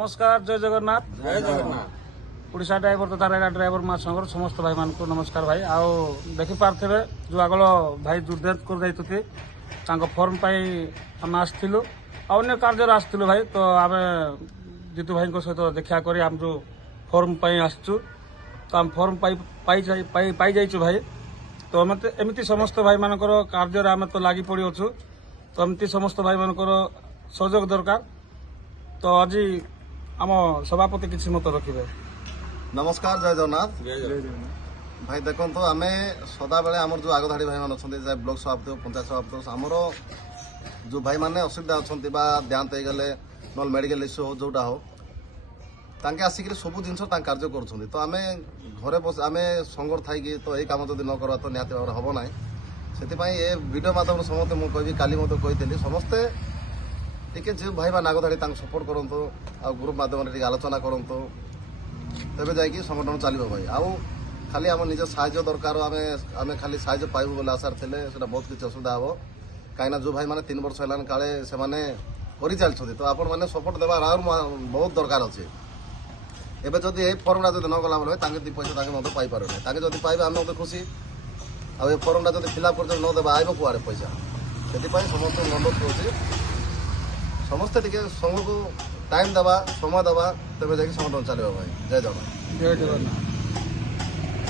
नमस्कार जय जगन्नाथ जय जगन्नाथ ओडिशा ड्राइवर तथा रेगा ड्राइवर मा संघर समस्त भाई मान को नमस्कार भाई आओ देखि पारथेबे जो आगल भाई जो डेथ कर दैतथि तांको फॉर्म पाई हम आस्थिलु अन्य कार्य आस्थिलु भाई तो आमे जीतू भाई को सहित देखा करी हम जो फॉर्म पाई आसचु तो हम फॉर्म पाई जाइछु भाई तो मते एमिति समस्त भाई मानकर कार्य आमे तो लागि पड़ी अछु तो एमिति समस्त भाई मानकर सहयोग दरकार तो आज आम सभापति किसी मत रखिबे। नमस्कार जय जगन्नाथ जय जगन्नाथ भाई देखो तो आम सदा बेले आम जो आगधाड़ी भाई मैंने अच्छा ब्लॉक सभापति पंचायत सभापति आमर जो भाई मैंने असुविधा अच्छा देहांत हो गले ना मेडिकल इश्यू हो जोटा हो तांके आसिक सब जिन कार्य कर तो आम घरे बस आम संगर थी तो यही कम जब न करवा तो निहत भाव हम ना से वीडियो माध्यम समस्त मुझे काली मत कही समस्ते टिके जो भाई मान आगधाड़ी सपोर्ट करूँ आ ग्रुप माध्यम आलोचना करूँ तेज जाकि संगठन चलो भाई आउ खाली आम निज साहय दरकार आम खाली साहय पाइबू बोले आशार थे बहुत किसी असुविधा हे कहीं जो भाई मैंने 3 वर्ष है काले से चलते तो आपण मैंने सपोर्ट देवार और बहुत दरकार अच्छे एवं जब ये फर्मटा जब न गला बेले 2 पैसा मत पाइपर ना जब पाइबे आम मत खुशी आ फर्मटा जब फिलअप कर न देवा आइब कुआड़े पैसा से समस्त अनुरोध कर समस्ते टिके संघ को टाइम देवा समय देवा तेज जाकि संगठन चलो भाई जय जगन्नाथ। जय जगन्नाथ।